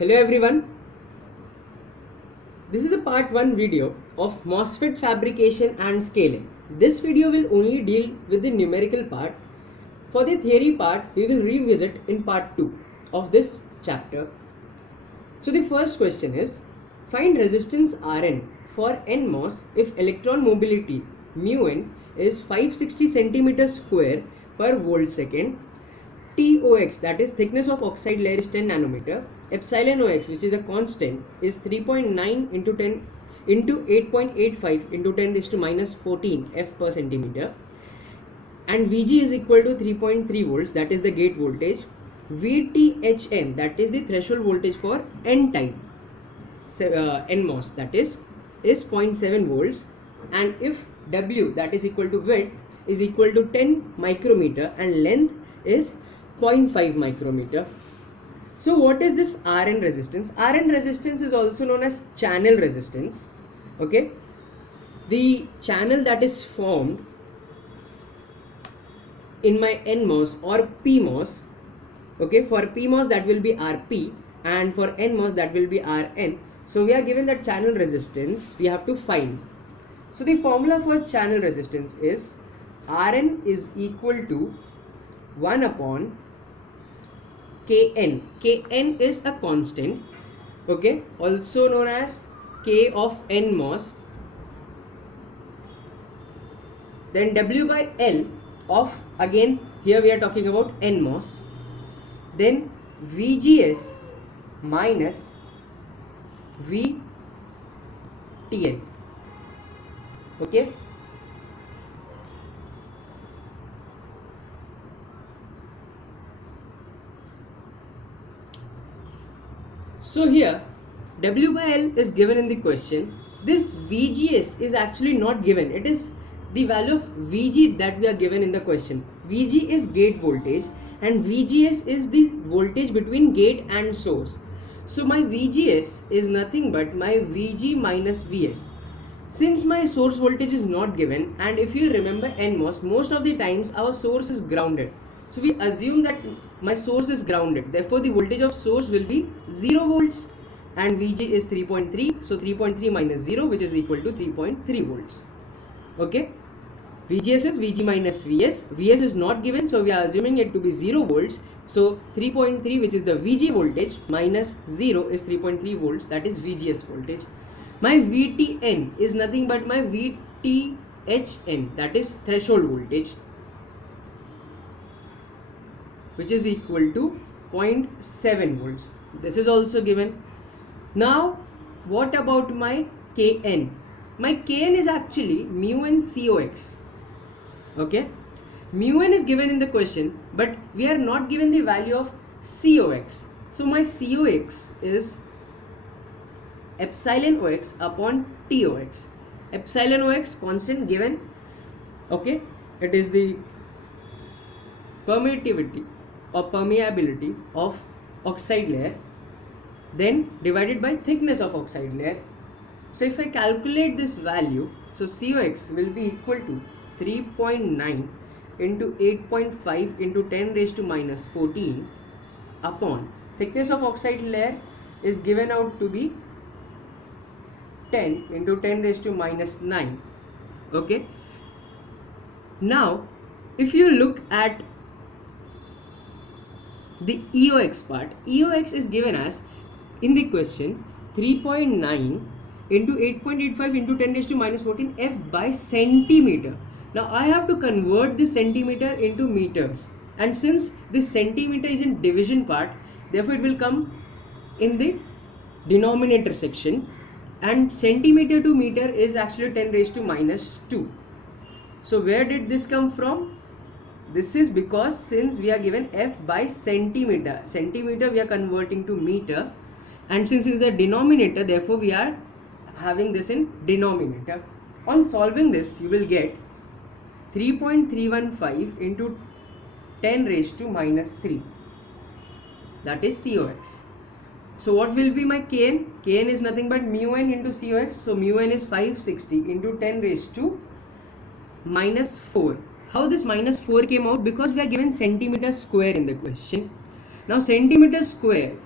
Hello everyone, this is a part 1 video of MOSFET fabrication and scaling. This video will only deal with the numerical part. For the theory part, we will revisit in part 2 of this chapter. So the first question is, find resistance Rn for NMOS if electron mobility μn is 560 centimeters square per volt second. TOX, that is thickness of oxide layer, is 10 nanometer. Epsilon OX, which is a constant, is 3.9 into 10 into 8.85 into 10 raised to minus 14 F per centimeter. And VG is equal to 3.3 volts, that is the gate voltage. VTHN, that is the threshold voltage for N type NMOS, that is 0.7 volts. And if W, that is equal to width, is equal to 10 micrometer and length is 0.5 micrometer. So what is this Rn resistance? Rn resistance is also known as channel resistance. Okay, the channel that is formed in my NMOS or PMOS. Okay, for PMOS that will be Rp and for NMOS that will be Rn. So we are given that channel resistance we have to find. So the formula for channel resistance is Rn is equal to 1 upon Kn. Kn is a constant, okay, also known as K of NMOS. Then W by L of, again here we are talking about NMOS. Then VGS minus VTN. Okay. So here W by L is given in the question. This VGS is actually not given. It is the value of VG that we are given in the question. VG is gate voltage and VGS is the voltage between gate and source. So my VGS is nothing but my VG minus VS. Since my source voltage is not given, and if you remember NMOS, most of the times our source is grounded. So we assume that my source is grounded. Therefore, the voltage of source will be 0 volts and VG is 3.3. So 3.3 minus 0, which is equal to 3.3 volts. Okay. VGS is VG minus VS. VS is not given, so we are assuming it to be 0 volts. So 3.3, which is the VG voltage, minus 0 is 3.3 volts, that is VGS voltage. My VTN is nothing but my VTHN, that is threshold voltage, which is equal to 0.7 volts. This is also given. Now what about my Kn? My Kn is actually mu n COX. Okay, mu n is given in the question, but we are not given the value of COX. So my COX is epsilon OX upon TOX. Epsilon OX constant given. Okay, it is the permittivity or permeability of oxide layer, then divided by thickness of oxide layer. So if I calculate this value, so COX will be equal to 3.9 into 8.5 into 10 raised to minus 14 upon thickness of oxide layer is given out to be 10 into 10 raised to minus 9. Okay. Now if you look at the EOX part, EOX is given as in the question 3.9 into 8.85 into 10 raised to minus 14 F by centimeter. Now I have to convert this centimeter into meters, and since this centimeter is in division part, therefore it will come in the denominator section, and centimeter to meter is actually 10 raised to minus 2. So where did this come from? This is because since we are given F by centimeter, centimeter we are converting to meter, and since it is the denominator, therefore we are having this in denominator. On solving this, you will get 3.315 into 10 raised to minus 3, that is COX. So what will be my Kn? Kn is nothing but mu n into COX. So mu n is 560 into 10 raised to minus 4. How this minus 4 came out? Because we are given centimeter square in the question. Now centimeter square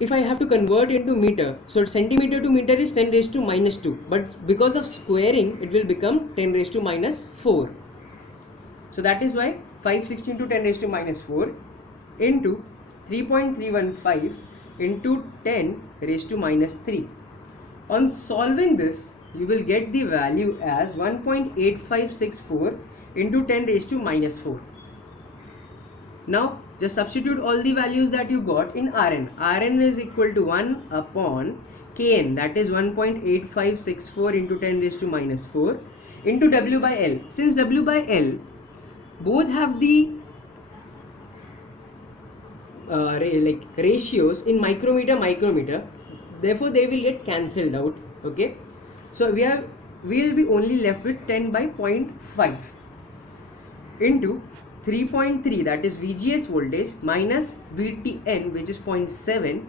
if I have to convert into meter, so centimeter to meter is 10 raised to minus 2, but because of squaring it will become 10 raised to minus 4. So that is why 516 to 10 raised to minus 4 into 3.315 into 10 raised to minus 3. On solving this, you will get the value as 1.8564 into 10 raised to minus 4. Now just substitute all the values that you got in Rn. Rn is equal to 1 upon Kn, that is 1.8564 into 10 raised to minus 4 into W by L. Since W by L both have the ratios in micrometer, therefore they will get cancelled out. Okay, so we will be only left with 10 by 0.5 into 3.3, that is VGS voltage, minus VTN, which is 0.7.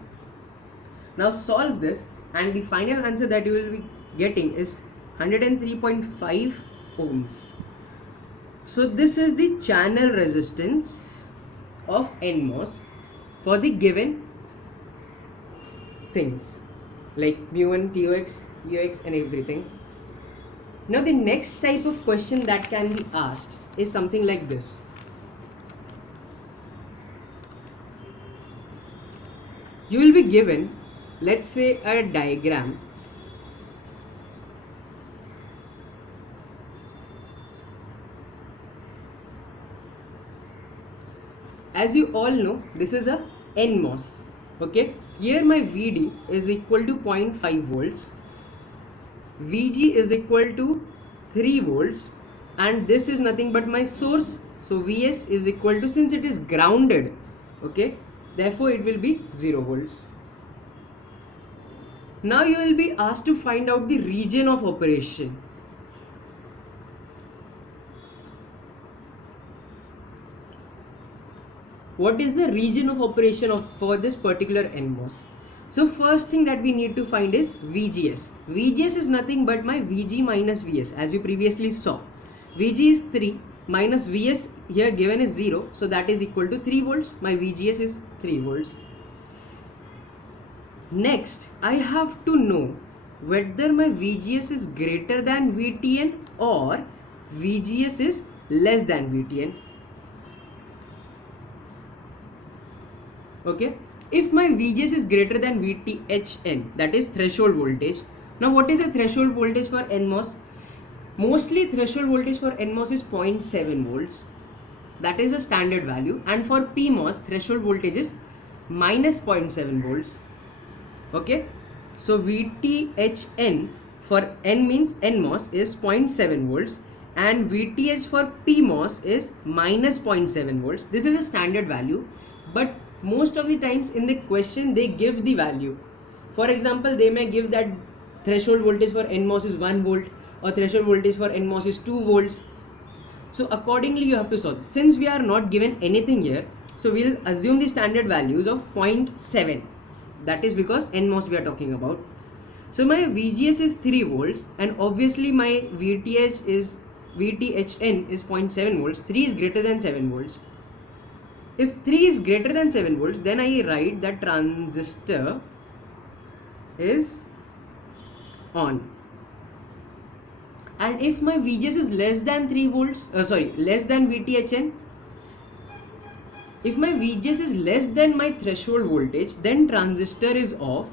Now solve this and the final answer that you will be getting is 103.5 ohms. So this is the channel resistance of NMOS for the given things like mu1, TOX, UX and everything. Now the next type of question that can be asked is something like this. You will be given, let's say, a diagram as you all know, this is a NMOS. Okay, here my VD is equal to 0.5 volts, VG is equal to 3 volts, and this is nothing but my source. So Vs is equal to, since it is grounded, okay, therefore it will be 0 volts. Now you will be asked to find out the region of operation. What is the region of operation for this particular NMOS? So first thing that we need to find is VGS. VGS is nothing but my VG minus VS, as you previously saw. VG is 3 minus VS here given is 0, so that is equal to 3 volts. My VGS is 3 volts. Next, I have to know whether my VGS is greater than VTN or VGS is less than VTN. Okay, if my VGS is greater than VTHN, that is threshold voltage. Now what is the threshold voltage for NMOS? Mostly threshold voltage for NMOS is 0.7 volts. That is a standard value, and for PMOS threshold voltage is minus 0.7 volts. Okay, so VTHN for N means NMOS is 0.7 volts and VTH for PMOS is minus 0.7 volts. This is a standard value, but most of the times in the question they give the value. For example, they may give that threshold voltage for NMOS is 1 volt or threshold voltage for NMOS is 2 volts. So accordingly you have to solve. Since we are not given anything here, so we'll assume the standard values of 0.7. That is because NMOS we are talking about. So my VGS is 3 volts and obviously my VTHN is 0.7 volts. 3 is greater than 7 volts. If 3 is greater than 7 volts, then I write that transistor is on. And if my VGS is less than 3 volts, less than VTHN, if my VGS is less than my threshold voltage, then transistor is off.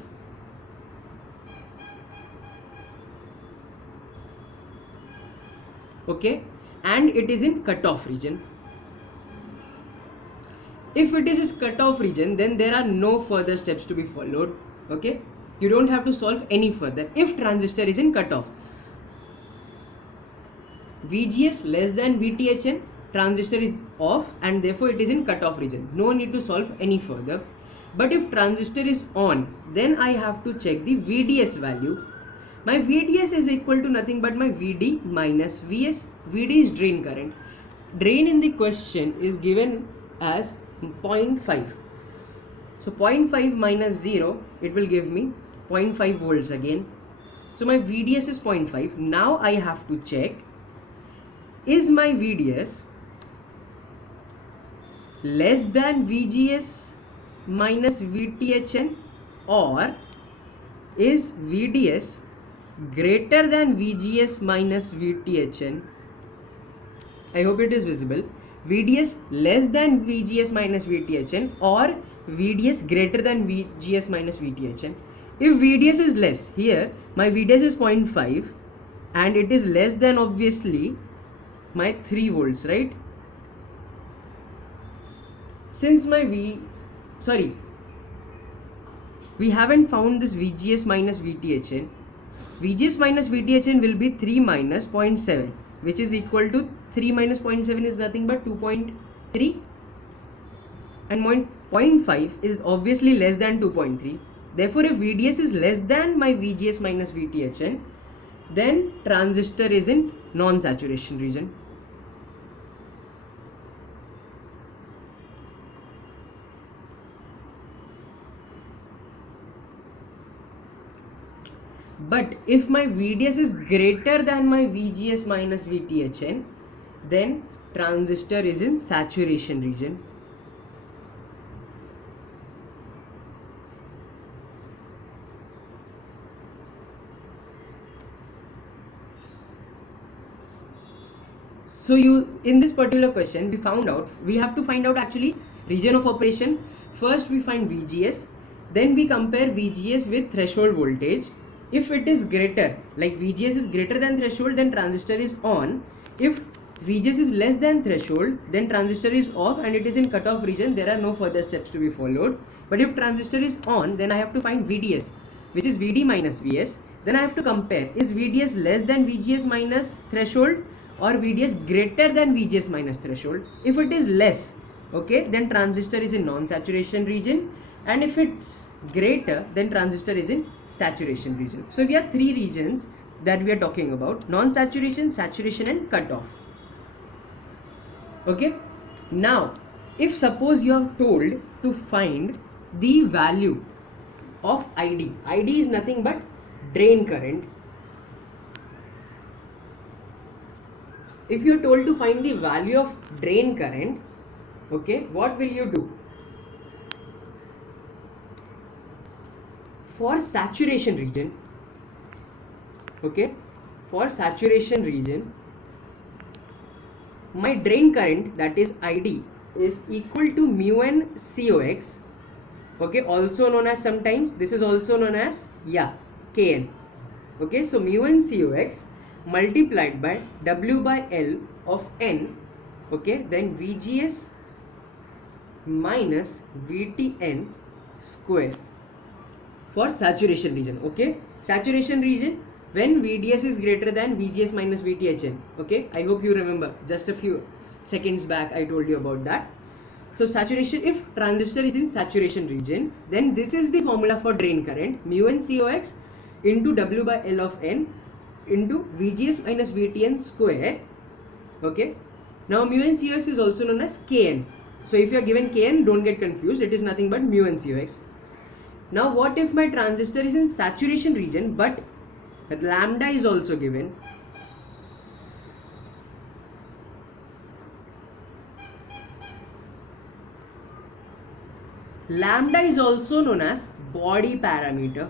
Okay, and it is in cutoff region. If it is cutoff region, then there are no further steps to be followed. Okay, you don't have to solve any further. If transistor is in cutoff, VGS less than VTHN, transistor is off and therefore it is in cutoff region. No need to solve any further. But if transistor is on, then I have to check the VDS value. My VDS is equal to nothing but my VD minus VS. VD is drain current. Drain in the question is given as 0.5. So 0.5 minus 0, it will give me 0.5 volts again. So my VDS is 0.5. Now I have to check, is my VDS less than VGS minus VTHN or is VDS greater than VGS minus VTHN? I hope it is visible. VDS less than VGS minus VTHN or VDS greater than VGS minus VTHN. If VDS is less, here my VDS is 0.5 and it is less than obviously my 3 volts, right? Since my we haven't found this VGS minus VTHN. VGS minus VTHN will be 3 minus 0.7, which is equal to 3 minus 0.7 is nothing but 2.3, and 0.5 is obviously less than 2.3. Therefore, if VDS is less than my VGS minus VTHN, then transistor is in non-saturation region. But if my VDS is greater than my VGS minus VTHN, then transistor is in saturation region. So in this particular question we have to find out actually region of operation. First we find VGS, then we compare VGS with threshold voltage. If it is greater, like VGS is greater than threshold, then transistor is on. If VGS is less than threshold, then transistor is off and it is in cutoff region. There are no further steps to be followed. But if transistor is on, then I have to find VDS, which is VD minus VS. Then I have to compare, is VDS less than VGS minus threshold or VDS greater than VGS minus threshold? If it is less, okay, then transistor is in non-saturation region, and if it's greater, then transistor is in saturation region. So we have 3 regions that we are talking about: non-saturation, saturation and cutoff. Okay, now if suppose you are told to find the value of ID is nothing but drain current. If you are told to find the value of drain current, okay, what will you do? For saturation region, okay, for saturation region, my drain current, that is ID, is equal to mu n CoX, okay, also known as, sometimes this is also known as Kn. Okay, so mu n CoX multiplied by W by L of N, okay, then VGS minus VTN square for saturation region. Okay, saturation region when VDS is greater than VGS minus VTHN. Okay, I hope you remember, just a few seconds back I told you about that. So saturation, if transistor is in saturation region, then this is the formula for drain current: mu n CoX into W by L of N into VGS minus VTN square. Okay, now mu n CoX is also known as Kn. So if you are given Kn, don't get confused, it is nothing but mu n CoX. Now what if my transistor is in saturation region but lambda is also given? Lambda is also known as body parameter.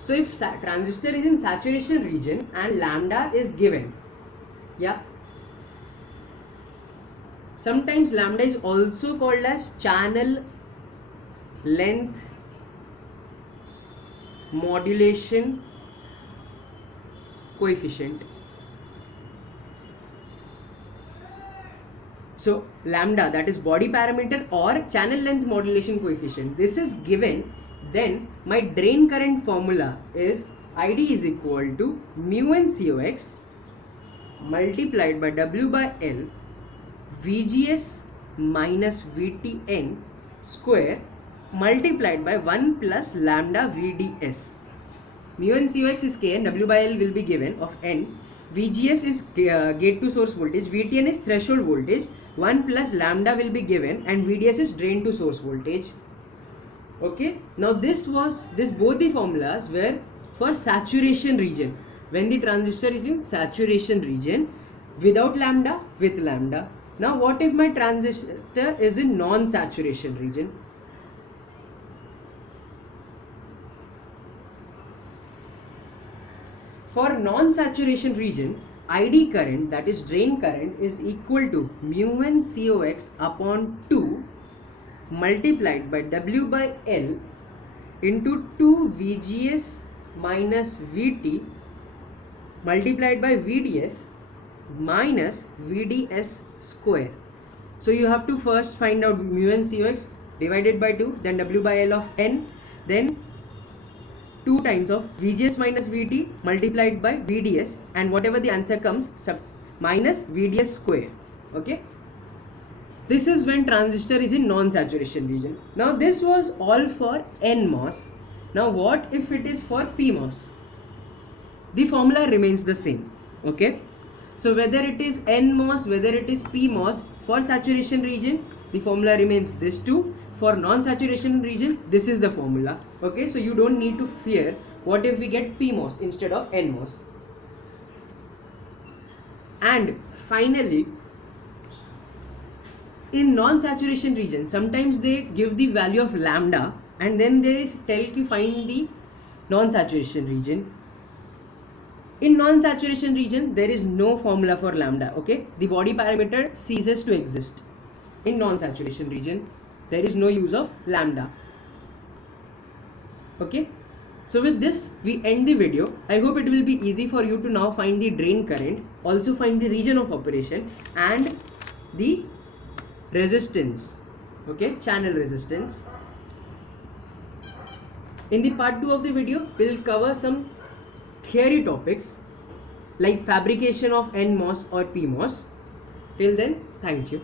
So if transistor is in saturation region and lambda is given, sometimes lambda is also called as channel length modulation coefficient. So lambda, that is body parameter or channel length modulation coefficient, this is given, then my drain current formula is ID is equal to mu n CoX multiplied by W by L VGS minus VTN square multiplied by 1 plus lambda VDS. Mu n CoX is Kn, W by L will be given of N, VGS is gate to source voltage, VTN is threshold voltage, 1 plus lambda will be given, and VDS is drain to source voltage. Okay, now both the formulas were for saturation region, when the transistor is in saturation region, without lambda, with lambda. Now what if my transistor is in non-saturation region? For non-saturation region, ID current, that is drain current, is equal to mu n COX upon 2 multiplied by W by L into 2 VGS minus VT multiplied by VDS minus VDS square. So you have to first find out mu n COX divided by 2, then W by L of n, then 2 times of VGS minus VT multiplied by VDS, and whatever the answer comes minus VDS square. Okay, this is when transistor is in non-saturation region. Now this was all for NMOS. Now what if it is for PMOS? The formula remains the same. Okay, so whether it is NMOS, whether it is PMOS, for saturation region the formula remains this two. For non-saturation region, this is the formula. Okay, so you don't need to fear what if we get PMOS instead of NMOS. And finally, in non-saturation region, sometimes they give the value of lambda and then they tell you find the non-saturation region. In non-saturation region, there is no formula for lambda. Okay, the body parameter ceases to exist. In non-saturation region, there is no use of lambda. Okay, so with this we end the video. I hope it will be easy for you to now find the drain current, also find the region of operation and the resistance. Okay, channel resistance. In the part 2 of the video, we'll cover some theory topics like fabrication of NMOS or PMOS. Till then, thank you.